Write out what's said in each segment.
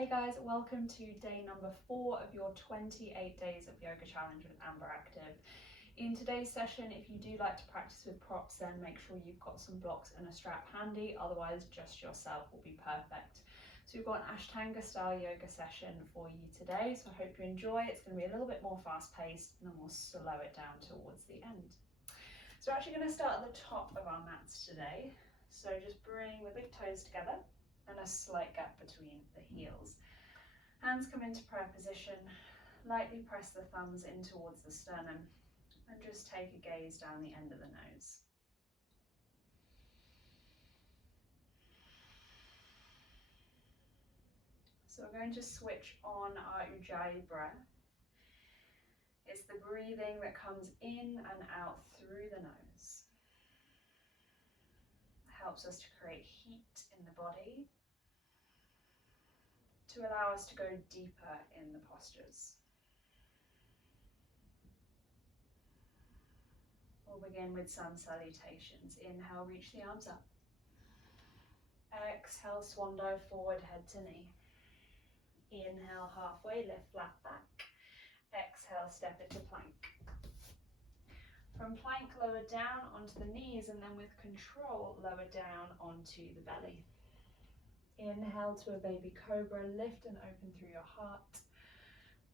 Hey guys, welcome to day number 4 of your 28 days of yoga challenge with Amber Active. In today's session, if you do like to practice with props, then make sure you've got some blocks and a strap handy, otherwise just yourself will be perfect. So we've got an Ashtanga style yoga session for you today, so I hope you enjoy. It's going to be a little bit more fast paced and then we'll slow it down towards the end. So we're actually going to start at the top of our mats today. So just bring the big toes together and a slight gap between the heels. Hands come into prayer position, lightly press the thumbs in towards the sternum and just take a gaze down the end of the nose. So we're going to switch on our Ujjayi breath. It's the breathing that comes in and out through the nose. It helps us to create heat in the body, to allow us to go deeper in the postures. We'll begin with sun salutations. Inhale, reach the arms up. Exhale, swan dive forward, head to knee. Inhale, halfway, lift flat back. Exhale, step into plank. From plank, lower down onto the knees, and then with control, lower down onto the belly. Inhale to a baby cobra, lift and open through your heart.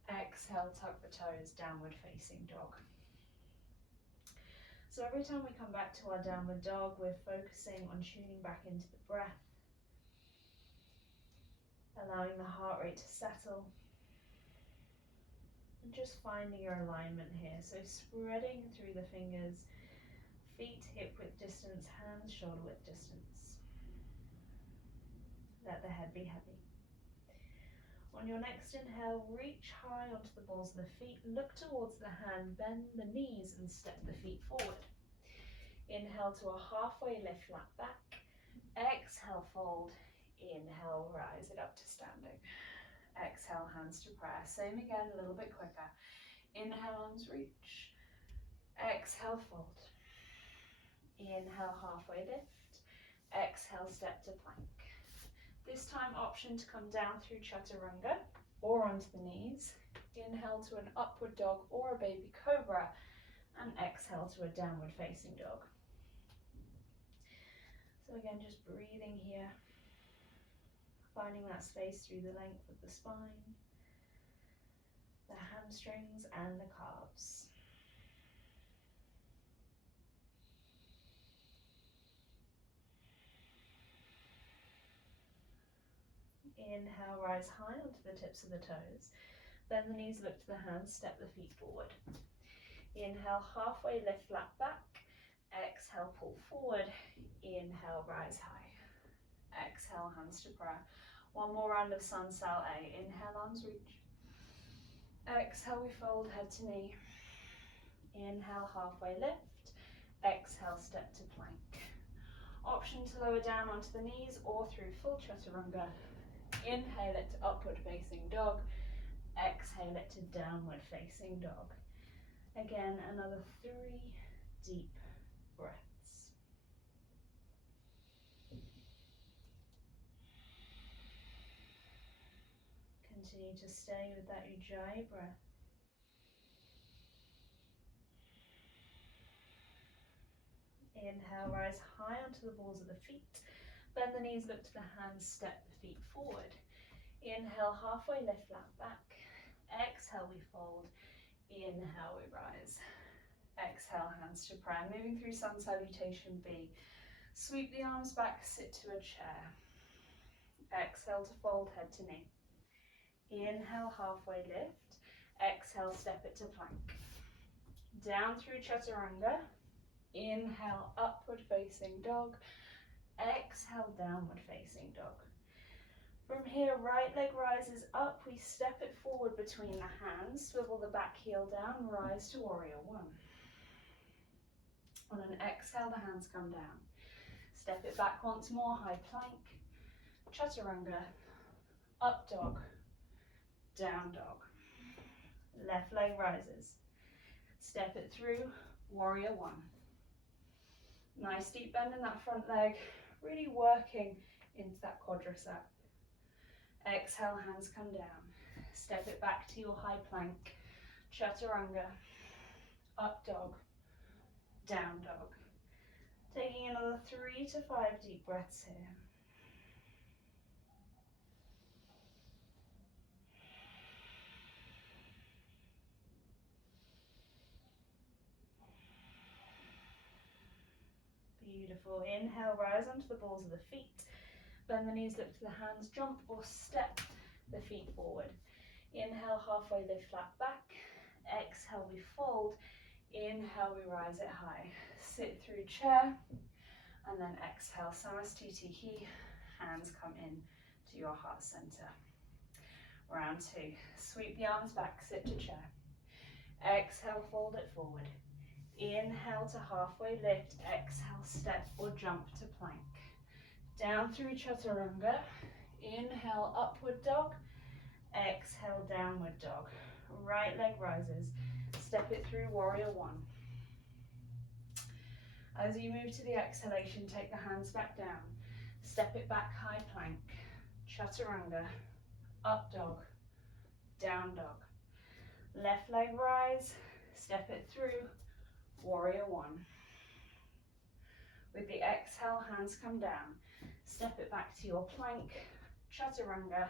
Exhale, tuck the toes, downward facing dog. So every time we come back to our downward dog, we're focusing on tuning back into the breath, allowing the heart rate to settle, and just finding your alignment here. So spreading through the fingers, feet hip width distance, hands shoulder width distance. Let the head be heavy. On your next inhale, reach high onto the balls of the feet, look towards the hand, bend the knees and step the feet forward. Inhale to a halfway lift, flat back. Exhale, fold. Inhale, rise it up to standing. Exhale, hands to prayer. Same again, a little bit quicker. Inhale, arms reach. Exhale, fold. Inhale, halfway lift. Exhale, step to plank. This time, option to come down through Chaturanga or onto the knees. Inhale to an upward dog or a baby cobra, and exhale to a downward facing dog. So again, just breathing here, finding that space through the length of the spine, the hamstrings and the calves. Inhale, rise high onto the tips of the toes. Bend the knees, look to the hands, step the feet forward. Inhale, halfway lift, flat back. Exhale, pull forward. Inhale, rise high. Exhale, hands to prayer. One more round of sun sal A. Inhale, arms reach. Exhale, we fold, head to knee. Inhale, halfway lift. Exhale, step to plank. Option to lower down onto the knees or through full Chaturanga. Inhale it to upward facing dog. Exhale it to downward facing dog. Again, another 3 deep breaths. Continue to stay with that Ujjayi breath. Inhale, rise high onto the balls of the feet. Bend the knees, look to the hands, step the feet forward. Inhale, halfway lift, flat back. Exhale, we fold. Inhale, we rise. Exhale, hands to prayer. Moving through sun salutation B. Sweep the arms back, sit to a chair. Exhale to fold, head to knee. Inhale, halfway lift. Exhale, step it to plank. Down through Chaturanga. Inhale, upward facing dog. Exhale, downward facing dog. From here, right leg rises up. We step it forward between the hands. Swivel the back heel down. Rise to warrior one. On an exhale, the hands come down. Step it back once more. High plank. Chaturanga. Up dog. Down dog. Left leg rises. Step it through. Warrior one. Nice deep bend in that front leg, really working into that quadricep. Exhale, hands come down. Step it back to your high plank. Chaturanga. Up dog. Down dog. Taking another 3 to 5 deep breaths here. Beautiful. Inhale, rise onto the balls of the feet. Bend the knees, look to the hands, jump or step the feet forward. Inhale, halfway lift flat back. Exhale, we fold. Inhale, we rise it high. Sit through chair. And then exhale, Samastitihi. Hands come in to your heart center. Round 2. Sweep the arms back, sit to chair. Exhale, fold it forward. Inhale to halfway lift. Exhale, step or jump to plank. Down through Chaturanga. Inhale, upward dog. Exhale, downward dog. Right leg rises. Step it through Warrior 1. As you move to the exhalation, take the hands back down. Step it back, high plank. Chaturanga. Up dog. Down dog. Left leg rise. Step it through Warrior 1. With the exhale, hands come down. Step it back to your plank. Chaturanga.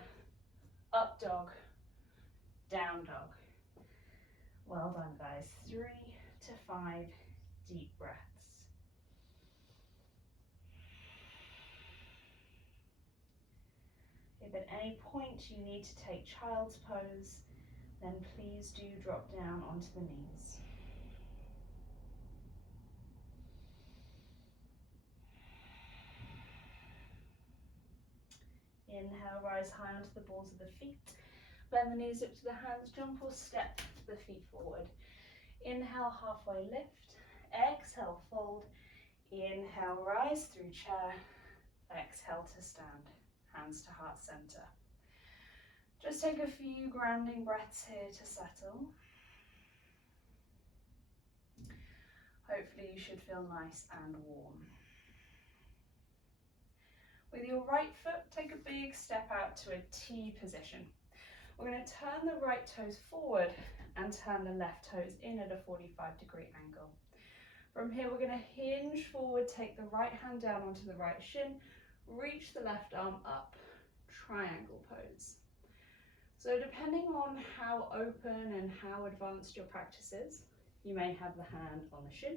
Up dog. Down dog. Well done, guys. 3 to 5 deep breaths. If at any point you need to take child's pose, then please do drop down onto the knees. Inhale, rise high onto the balls of the feet. Bend the knees up to the hands, jump or step the feet forward. Inhale, halfway lift. Exhale, fold. Inhale, rise through chair. Exhale to stand. Hands to heart center. Just take a few grounding breaths here to settle. Hopefully you should feel nice and warm. With your right foot, take a big step out to a T position. We're going to turn the right toes forward and turn the left toes in at a 45-degree angle. From here, we're going to hinge forward, take the right hand down onto the right shin, reach the left arm up, triangle pose. So depending on how open and how advanced your practice is, you may have the hand on the shin,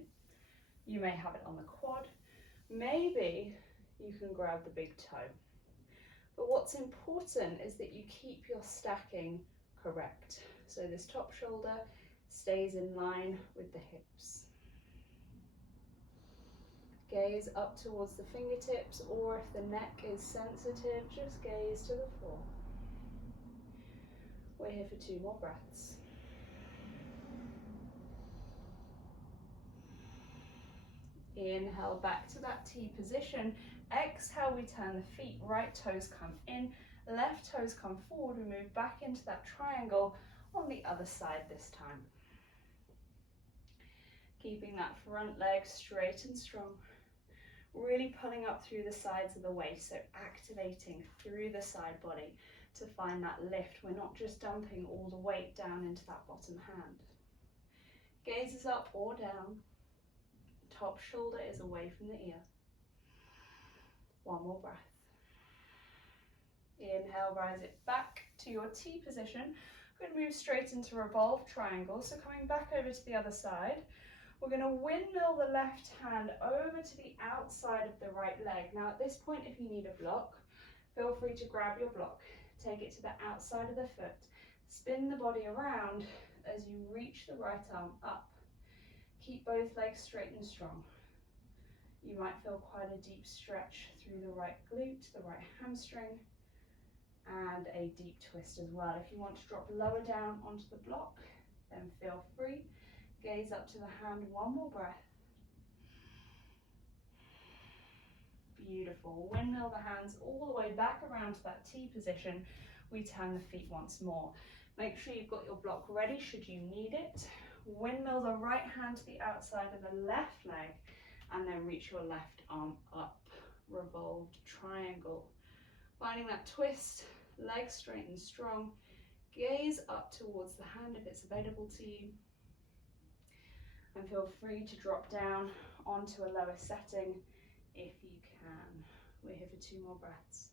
you may have it on the quad, maybe you can grab the big toe. But what's important is that you keep your stacking correct. So this top shoulder stays in line with the hips. Gaze up towards the fingertips, or if the neck is sensitive, just gaze to the floor. We're here for 2 more breaths. Inhale back to that T position. Exhale, we turn the feet, right toes come in, left toes come forward, we move back into that triangle on the other side this time. Keeping that front leg straight and strong, really pulling up through the sides of the waist, so activating through the side body to find that lift. We're not just dumping all the weight down into that bottom hand. Gaze is up or down, top shoulder is away from the ear. 1 more breath. Inhale, rise it back to your T position. We're going to move straight into Revolve Triangles. So coming back over to the other side, we're going to windmill the left hand over to the outside of the right leg. Now at this point, if you need a block, feel free to grab your block. Take it to the outside of the foot. Spin the body around as you reach the right arm up. Keep both legs straight and strong. You might feel quite a deep stretch through the right glute, the right hamstring, and a deep twist as well. If you want to drop lower down onto the block, then feel free. Gaze up to the hand, 1 more breath. Beautiful. Windmill the hands all the way back around to that T position. We turn the feet once more. Make sure you've got your block ready should you need it. Windmill the right hand to the outside of the left leg, and then reach your left arm up. Revolved triangle. Finding that twist, legs straight and strong. Gaze up towards the hand if it's available to you. And feel free to drop down onto a lower setting if you can. We're here for 2 more breaths.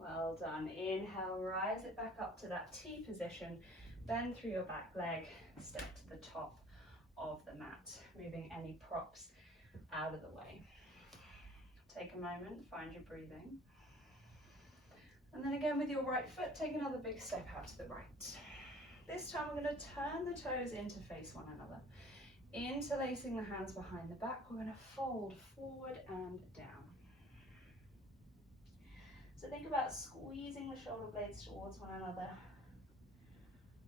Well done. Inhale, rise it back up to that T position. Bend through your back leg, step to the top of the mat, moving any props out of the way. Take a moment, find your breathing. And then again with your right foot, take another big step out to the right. This time we're going to turn the toes in to face one another. Interlacing the hands behind the back, we're going to fold forward and down. So think about squeezing the shoulder blades towards one another.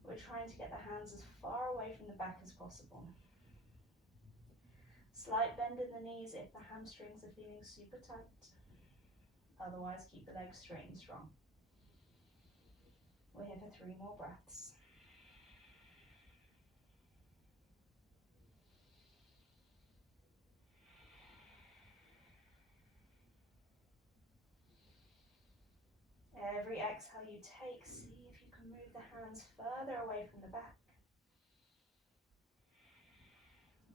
We're trying to get the hands as far away from the back as possible. Slight bend in the knees if the hamstrings are feeling super tight. Otherwise, keep the legs straight and strong. We're here for 3 more breaths. Every exhale you take, see if you can move the hands further away from the back.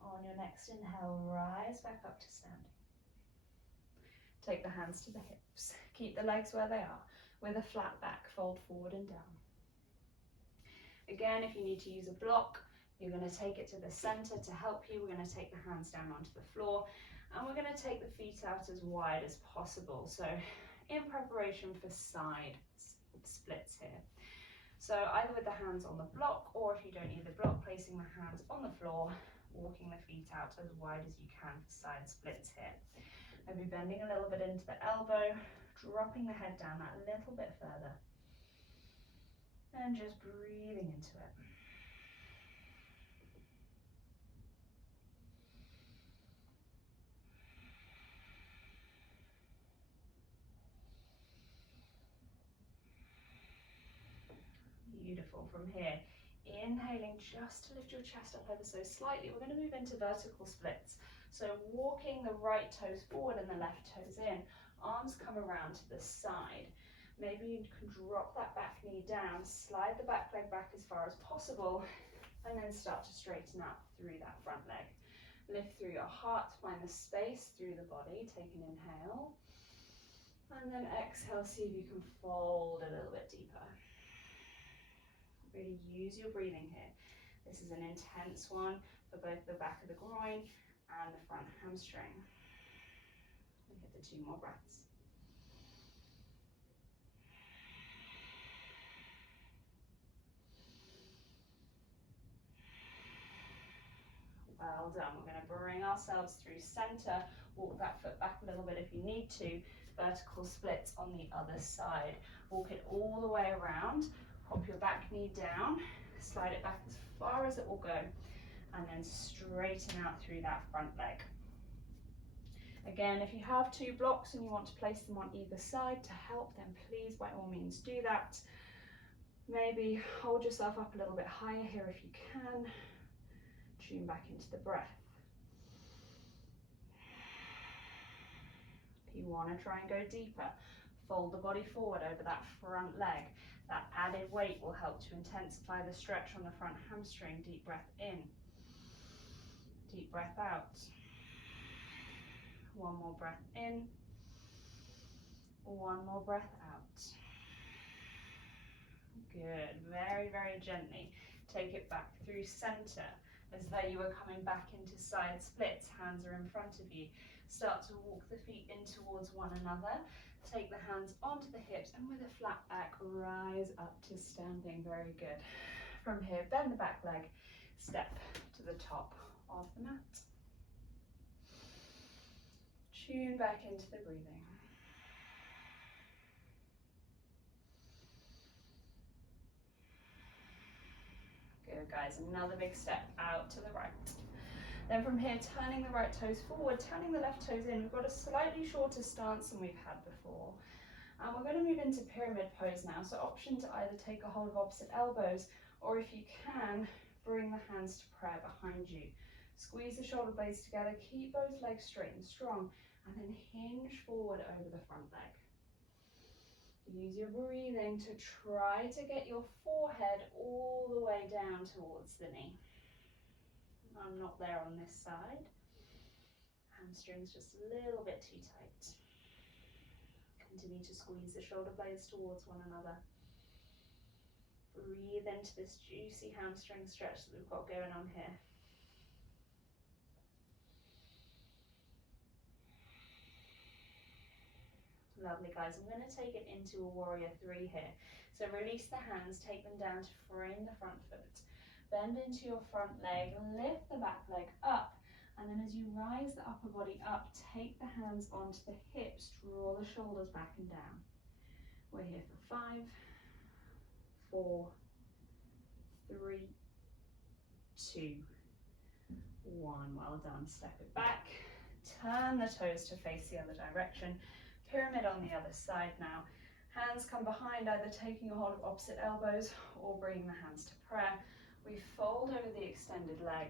On your next inhale, rise back up to standing. Take the hands to the hips. Keep the legs where they are. With a flat back, fold forward and down. Again, if you need to use a block, you're going to take it to the center to help you. We're going to take the hands down onto the floor, and we're going to take the feet out as wide as possible. So in preparation for side splits here. So either with the hands on the block, or if you don't need the block, placing the hands on the floor, walking the feet out as wide as you can for side splits here. Maybe bending a little bit into the elbow, dropping the head down that little bit further, and just breathing into it. Beautiful. From here, inhaling just to lift your chest up ever so slightly, we're going to move into vertical splits. So walking the right toes forward and the left toes in, arms come around to the side. Maybe you can drop that back knee down, slide the back leg back as far as possible, and then start to straighten up through that front leg. Lift through your heart, find the space through the body, take an inhale, and then exhale, see if you can fold a little bit deeper. Really use your breathing here. This is an intense one for both the back of the groin and the front hamstring. We hit the 2 more breaths. Well done. We're going to bring ourselves through center. Walk that foot back a little bit if you need to. Vertical splits on the other side. Walk it all the way around. Pop your back knee down. Slide it back as far as it will go. And then straighten out through that front leg. Again, if you have 2 blocks and you want to place them on either side to help, then please by all means do that. Maybe hold yourself up a little bit higher here if you can. Tune back into the breath. If you want to try and go deeper, fold the body forward over that front leg. That added weight will help to intensify the stretch on the front hamstring. Deep breath in. Deep breath out. 1 more breath in. 1 more breath out. Good. Very, very gently take it back through center as though you were coming back into side splits. Hands are in front of you. Start to walk the feet in towards one another. Take the hands onto the hips, and with a flat back, rise up to standing. Very good. From here, bend the back leg, step to the top of the mat. Tune back into the breathing. Good, guys. Another big step out to the right. Then from here, turning the right toes forward, turning the left toes in. We've got a slightly shorter stance than we've had before. And we're going to move into pyramid pose now. So option to either take a hold of opposite elbows, or if you can, bring the hands to prayer behind you. Squeeze the shoulder blades together, keep both legs straight and strong, and then hinge forward over the front leg. Use your breathing to try to get your forehead all the way down towards the knee. I'm not there on this side. Hamstrings just a little bit too tight. Continue to squeeze the shoulder blades towards one another. Breathe into this juicy hamstring stretch that we've got going on here. Lovely, guys. I'm going to take it into a warrior three here. So release the hands, take them down to frame the front foot. Bend into your front leg, lift the back leg up, and then as you rise the upper body up, take the hands onto the hips, draw the shoulders back and down. We're here for 5, 4, 3, 2, 1. Well done. Step it back. Turn the toes to face the other direction. Pyramid on the other side now. Hands come behind, either taking a hold of opposite elbows or bringing the hands to prayer. We fold over the extended leg.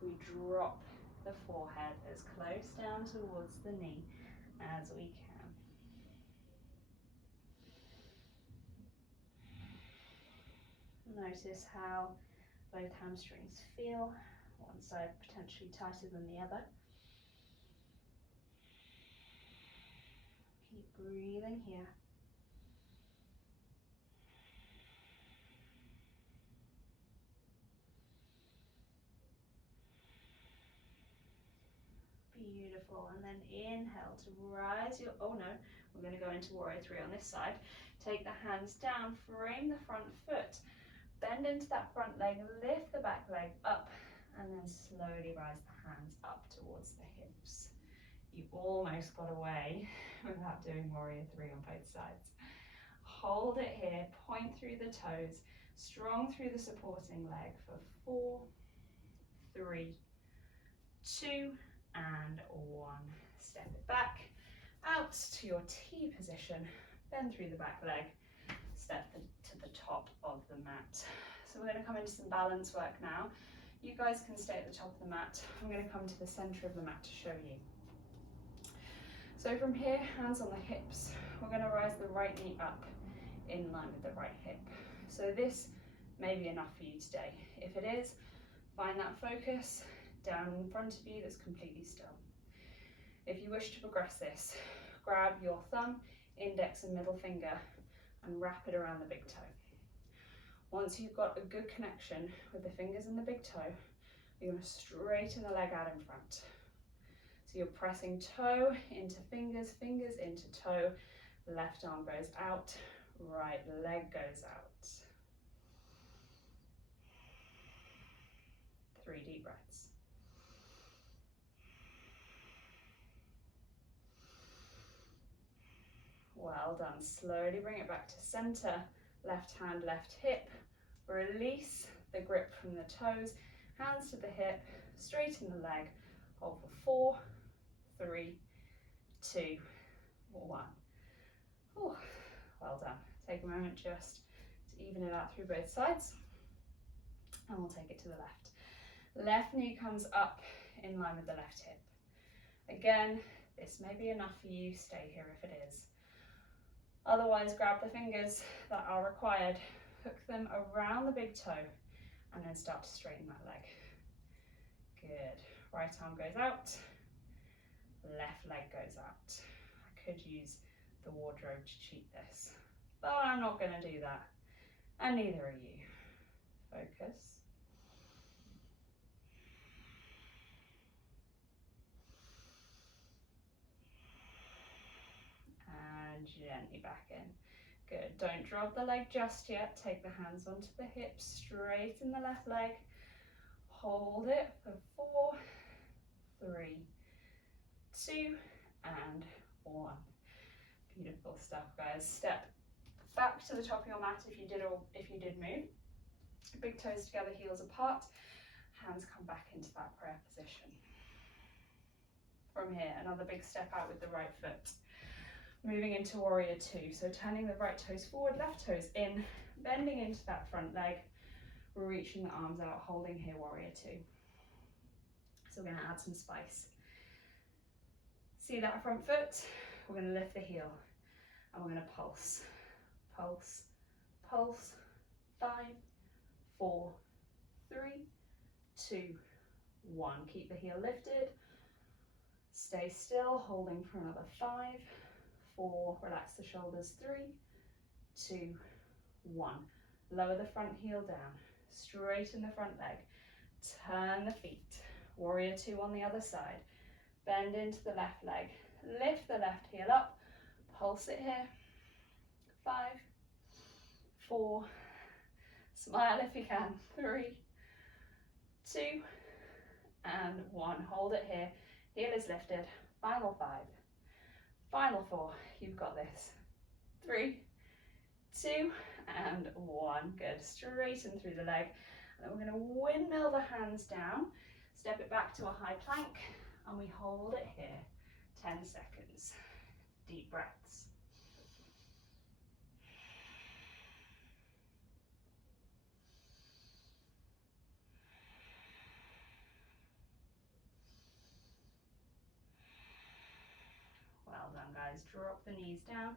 We drop the forehead as close down towards the knee as we can. Notice how both hamstrings feel, one side potentially tighter than the other. Keep breathing here. Beautiful, and then inhale to rise your, oh no, we're going to go into warrior three on this side. Take the hands down, frame the front foot, bend into that front leg, lift the back leg up, and then slowly rise the hands up towards the hips. You almost got away without doing warrior three on both sides. Hold it here, point through the toes, strong through the supporting leg for 4, 3, 2, and 1. Step it back, out to your T position, bend through the back leg, step to the top of the mat. So we're going to come into some balance work now. You guys can stay at the top of the mat. I'm going to come to the center of the mat to show you. So from here, hands on the hips, we're going to rise the right knee up in line with the right hip. So this may be enough for you today. If it is, find that focus down in front of you that's completely still. If you wish to progress this, grab your thumb, index and middle finger and wrap it around the big toe. Once you've got a good connection with the fingers and the big toe, you're going to straighten the leg out in front. So you're pressing toe into fingers, fingers into toe, left arm goes out, right leg goes out. 3 deep breaths. Well done. Slowly bring it back to center. Left hand, left hip. Release the grip from the toes. Hands to the hip. Straighten the leg. Hold for 4, 3, 2, 1. Ooh, well done. Take a moment just to even it out through both sides. And we'll take it to the left. Left knee comes up in line with the left hip. Again, this may be enough for you. Stay here if it is. Otherwise, grab the fingers that are required, hook them around the big toe, and then start to straighten that leg. Good. Right arm goes out, left leg goes out. I could use the wardrobe to cheat this, but I'm not going to do that, and neither are you. Focus. And gently back in. Good. Don't drop the leg just yet. Take the hands onto the hips, straighten the left leg. Hold it for 4, 3, 2, and 1. Beautiful stuff, guys. Step back to the top of your mat if you did move. Big toes together, heels apart. Hands come back into that prayer position. From here, another big step out with the right foot. Moving into warrior 2, so turning the right toes forward, left toes in, bending into that front leg, reaching the arms out, holding here, warrior two. So we're going to add some spice. See that front foot? We're going to lift the heel and we're going to pulse. Pulse, pulse. 5, 4, 3, 2, 1. Keep the heel lifted. Stay still, holding for another 5, 4, relax the shoulders, 3, 2, 1. Lower the front heel down, straighten the front leg, turn the feet. Warrior two on the other side. Bend into the left leg, lift the left heel up, pulse it here. 5, 4, smile if you can. 3, 2, and 1. Hold it here. Heel is lifted. Final 5. Final 4. You've got this. 3, 2, and 1. Good. Straighten through the leg. And then we're going to windmill the hands down. Step it back to a high plank. And we hold it here. 10 seconds. Deep breaths. Well done, guys. Drop the knees down,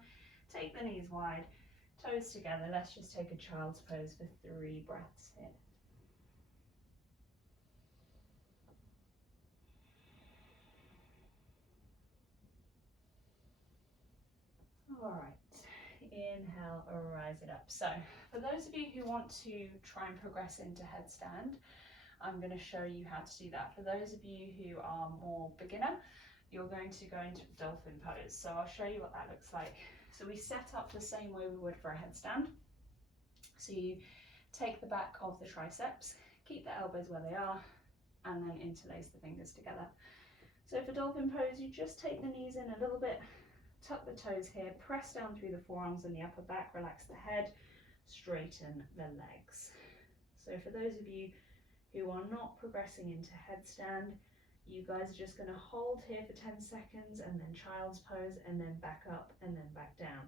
take the knees wide, toes together. Let's just take a child's pose for 3 breaths here. All right, inhale, rise it up. So for those of you who want to try and progress into headstand, I'm going to show you how to do that. For those of you who are more beginner, you're going to go into Dolphin Pose. So I'll show you what that looks like. So we set up the same way we would for a headstand. So you take the back of the triceps, keep the elbows where they are, and then interlace the fingers together. So for Dolphin Pose, you just take the knees in a little bit, tuck the toes here, press down through the forearms and the upper back, relax the head, straighten the legs. So for those of you who are not progressing into headstand, you guys are just going to hold here for 10 seconds and then child's pose and then back up and then back down.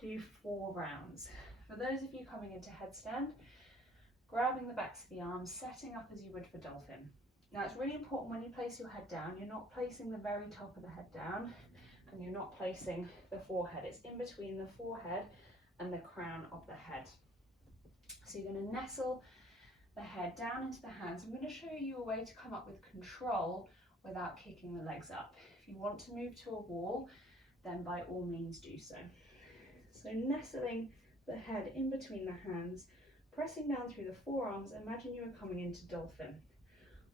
Do 4 rounds. For those of you coming into headstand, grabbing the backs of the arms, setting up as you would for dolphin. Now it's really important when you place your head down, you're not placing the very top of the head down and you're not placing the forehead. It's in between the forehead and the crown of the head. So you're going to nestle the head down into the hands. I'm going to show you a way to come up with control without kicking the legs up. If you want to move to a wall, then by all means do so. So nestling the head in between the hands, pressing down through the forearms, imagine you are coming into dolphin.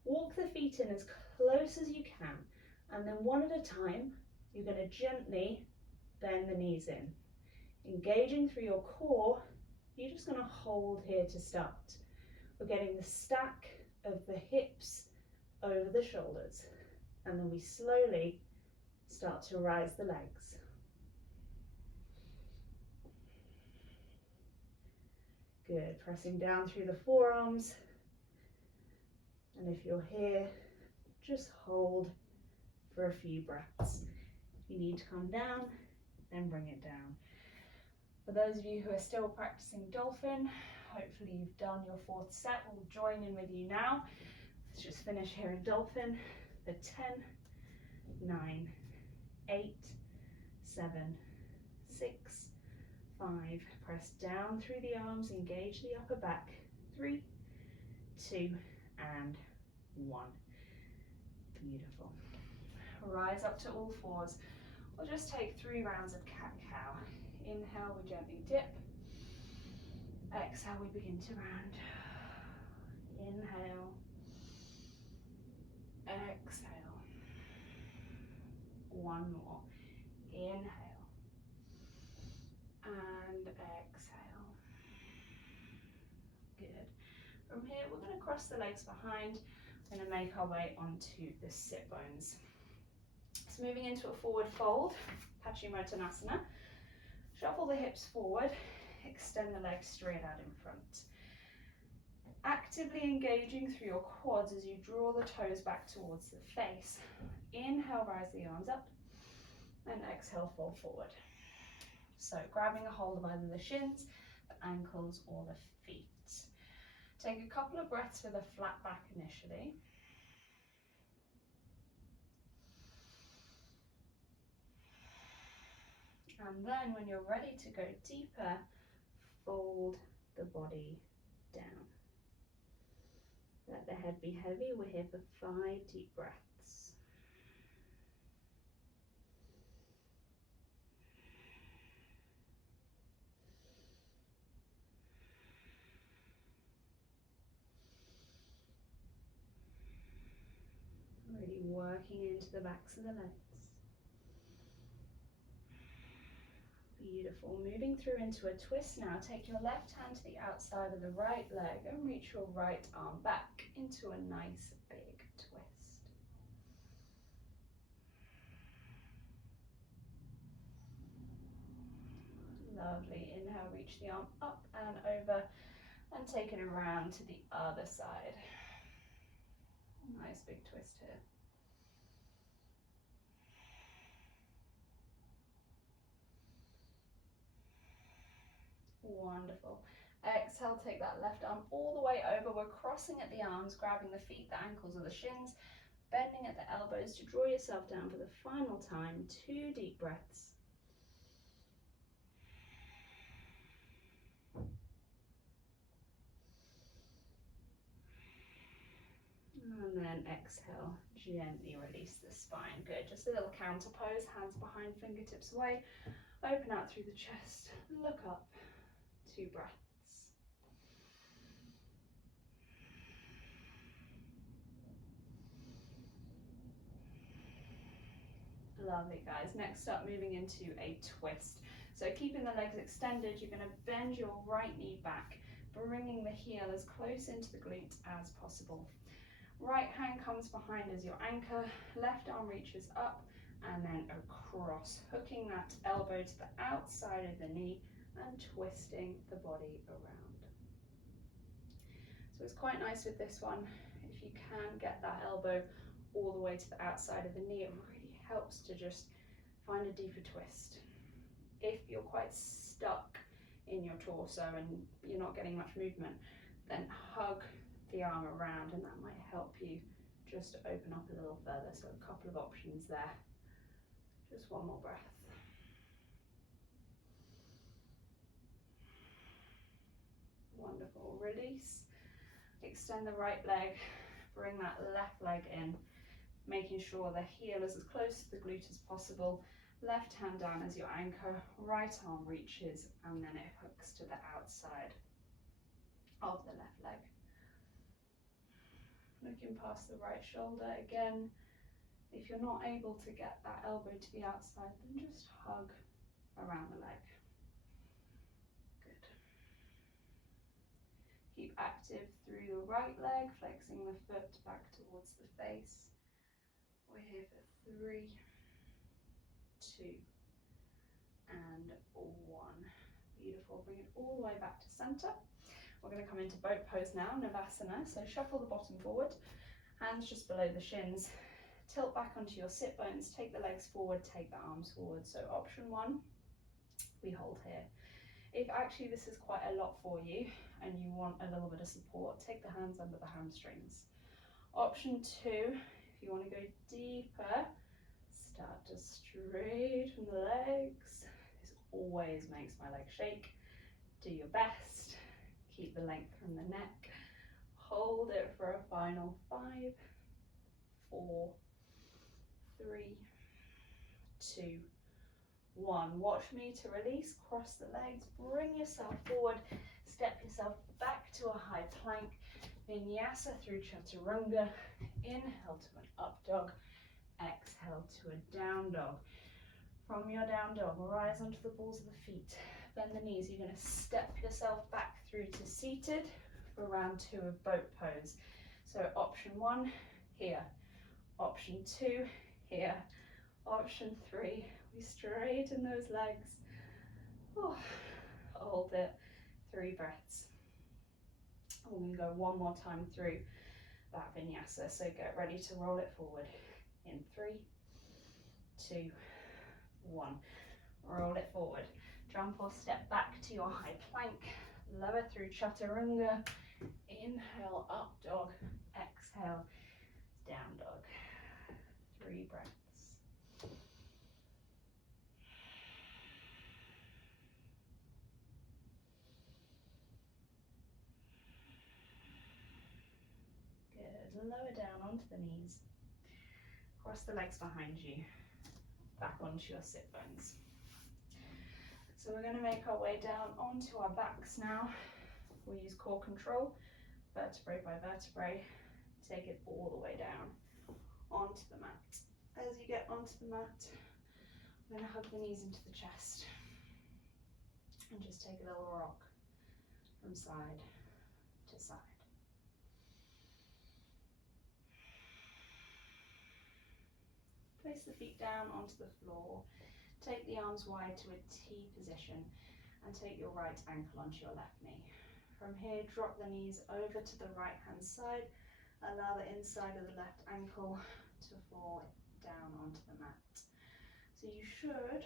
Walk the feet in as close as you can, and then one at a time, you're going to gently bend the knees in. Engaging through your core, you're just going to hold here to start. We're getting the stack of the hips over the shoulders, and then we slowly start to rise the legs. Good, pressing down through the forearms, and if you're here, just hold for a few breaths. If you need to come down, then bring it down. For those of you who are still practicing dolphin, hopefully you've done your 4th set. We'll join in with you now. Let's just finish here in dolphin for 10, 9, 8, 7, 6, 5. Press down through the arms, engage the upper back. 3, 2, and 1. Beautiful. Rise up to all fours. We'll just take 3 rounds of cat-cow. Inhale, we gently dip. Exhale, we begin to round. Inhale. Exhale. One more. Inhale. And exhale. Good. From here, we're going to cross the legs behind. We're going to make our way onto the sit bones. So moving into a forward fold, Hachimotanasana. Shuffle the hips forward, extend the legs straight out in front. Actively engaging through your quads as you draw the toes back towards the face. Inhale, rise the arms up, and exhale, fold forward. So grabbing a hold of either the shins, the ankles, or the feet. Take a couple of breaths with a flat back initially. And then when you're ready to go deeper, fold the body down. Let the head be heavy. We're here for 5 deep breaths. Really working into the backs of the legs. Beautiful. Moving through into a twist now. Take your left hand to the outside of the right leg and reach your right arm back into a nice big twist. Lovely. Inhale, reach the arm up and over and take it around to the other side. Nice big twist here. Wonderful. Exhale, take that left arm all the way over. We're crossing at the arms, grabbing the feet, the ankles or the shins, bending at the elbows to draw yourself down for the final time. 2 deep breaths. And then exhale, gently release the spine. Good. Just a little counter pose, hands behind, fingertips away. Open out through the chest, look up. 2 breaths. Lovely, guys. Next up, moving into a twist. So keeping the legs extended, you're going to bend your right knee back, bringing the heel as close into the glute as possible. Right hand comes behind as your anchor, left arm reaches up and then across, hooking that elbow to the outside of the knee and twisting the body around. So it's quite nice with this one, if you can get that elbow all the way to the outside of the knee, it really helps to just find a deeper twist. If you're quite stuck in your torso and you're not getting much movement, then hug the arm around and that might help you just to open up a little further. So a couple of options there. Just one more breath. Wonderful. Release. Extend the right leg. Bring that left leg in, making sure the heel is as close to the glute as possible. Left hand down as your anchor, right arm reaches, and then it hooks to the outside of the left leg. Looking past the right shoulder again. If you're not able to get that elbow to the outside, then just hug around the leg. Good. Keep active through the right leg, flexing the foot back towards the face. We're here for 3, 2, and 1. Beautiful. Bring it all the way back to center. We're going to come into boat pose now, Navasana. So shuffle the bottom forward, hands just below the shins. Tilt back onto your sit bones, take the legs forward, take the arms forward. So option 1, we hold here. If actually this is quite a lot for you and you want a little bit of support, take the hands under the hamstrings. Option 2, if you want to go deeper, start to straighten the legs. This always makes my legs shake. Do your best. Keep the length from the neck. Hold it for a final 5, 4, 3, 2, 1. Watch me to release. Cross the legs. Bring yourself forward. Step yourself back to a high plank. Vinyasa through Chaturanga. Inhale to an up dog. Exhale to a down dog. From your down dog, rise onto the balls of the feet. Bend the knees. You're going to step yourself back through to seated for round 2 of boat pose. So option 1, here. Option 2, here. Option 3, we straighten those legs. Hold it. 3 breaths. We're going to go one more time through that vinyasa. So get ready to roll it forward. In 3, 2, 1. Roll it forward. Jump or step back to your high plank. Lower through Chaturanga. Inhale, up dog. Exhale, down dog. 3 breaths. Good. Lower down onto the knees. Cross the legs behind you. Back onto your sit bones. So we're going to make our way down onto our backs now. We'll use core control, vertebrae by vertebrae. Take it all the way down onto the mat. As you get onto the mat, I'm going to hug the knees into the chest and just take a little rock from side to side. Place the feet down onto the floor. Take the arms wide to a T position and take your right ankle onto your left knee. From here, drop the knees over to the right hand side. Allow the inside of the left ankle to fall down onto the mat. So you should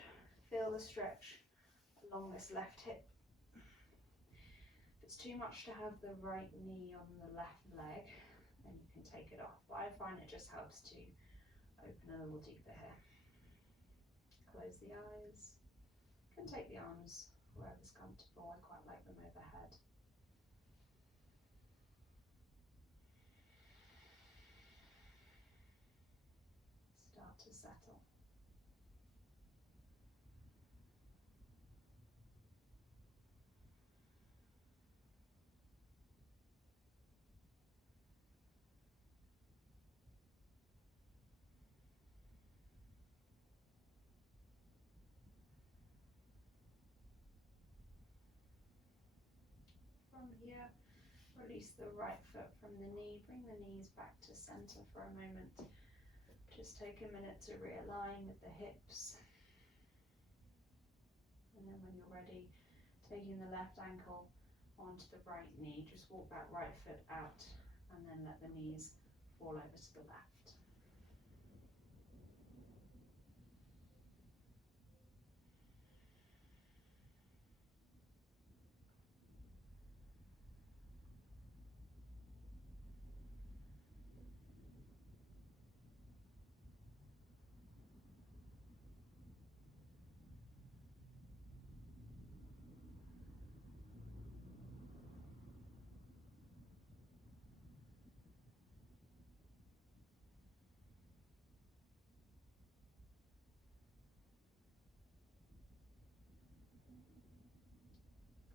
feel the stretch along this left hip. If it's too much to have the right knee on the left leg, then you can take it off. But I find it just helps to open a little deeper here. Close the eyes. You can take the arms wherever's comfortable. I quite like them overhead. Start to settle. From here, release the right foot from the knee, bring the knees back to center for a moment. Just take a minute to realign with the hips. And then when you're ready, taking the left ankle onto the right knee, just walk that right foot out and then let the knees fall over to the left.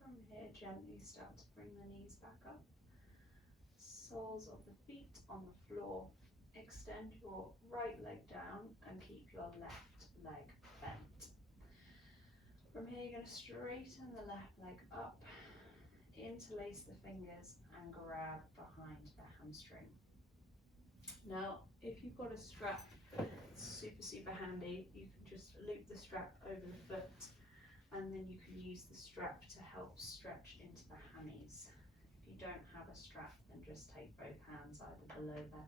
From here, gently start to bring the knees back up. Soles of the feet on the floor. Extend your right leg down and keep your left leg bent. From here, you're going to straighten the left leg up, interlace the fingers and grab behind the hamstring. Now, if you've got a strap, it's super handy. You can just loop the strap over the foot and then you can use the strap to help stretch into the hammies. If you don't have a strap, then just take both hands either below the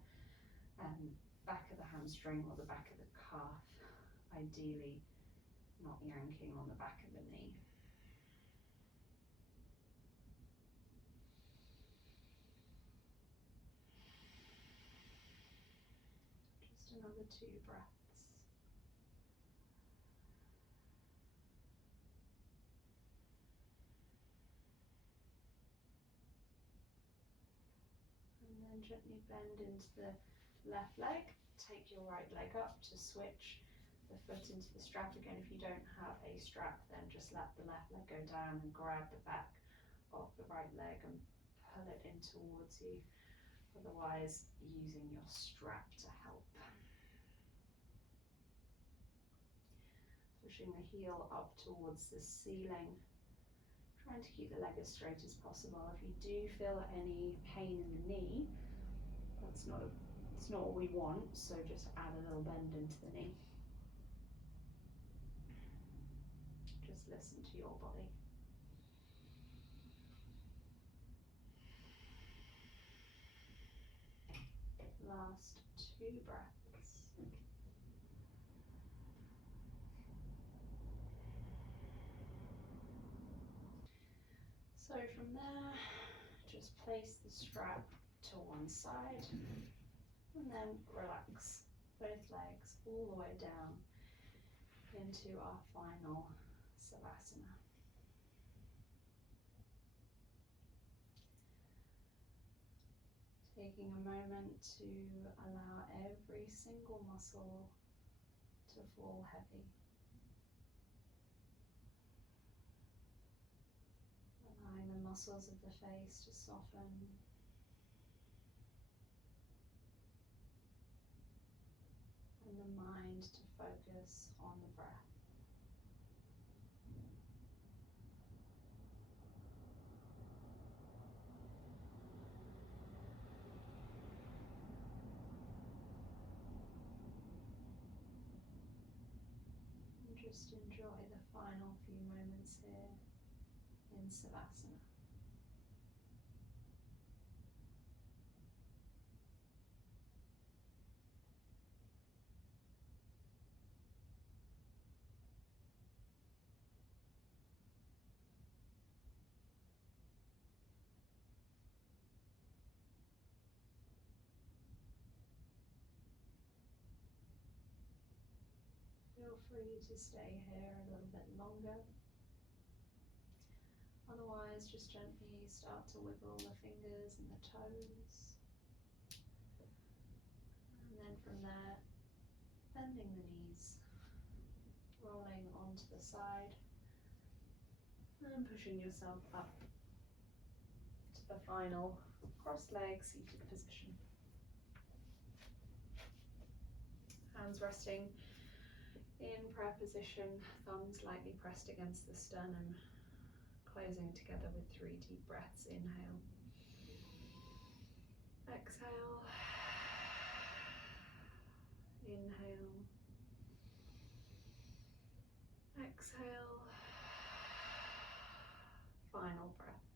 back of the hamstring or the back of the calf, ideally not yanking on the back of the knee. Just another 2 breaths. And gently bend into the left leg. Take your right leg up to switch the foot into the strap again. If you don't have a strap, then just let the left leg go down and grab the back of the right leg and pull it in towards you. Otherwise, using your strap to help. Pushing the heel up towards the ceiling. Trying to keep the leg as straight as possible. If you do feel any pain in the knee, it's not what we want, so just add a little bend into the knee. Just listen to your body. Last 2 breaths. So from there, just place the strap to one side and then relax both legs all the way down into our final Savasana. Taking a moment to allow every single muscle to fall heavy. Allowing the muscles of the face to soften. And the mind to focus on the breath. Just enjoy the final few moments here in Savasana. Feel free to stay here a little bit longer. Otherwise, just gently start to wiggle the fingers and the toes. And then from there, bending the knees, rolling onto the side, and pushing yourself up to the final cross-leg seated position. Hands resting in prayer position, thumbs lightly pressed against the sternum, closing together with 3 deep breaths. Inhale, exhale, inhale, exhale, final breath,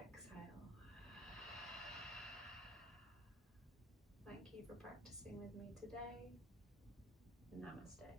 exhale. Thank you for practicing with me today. Namaste.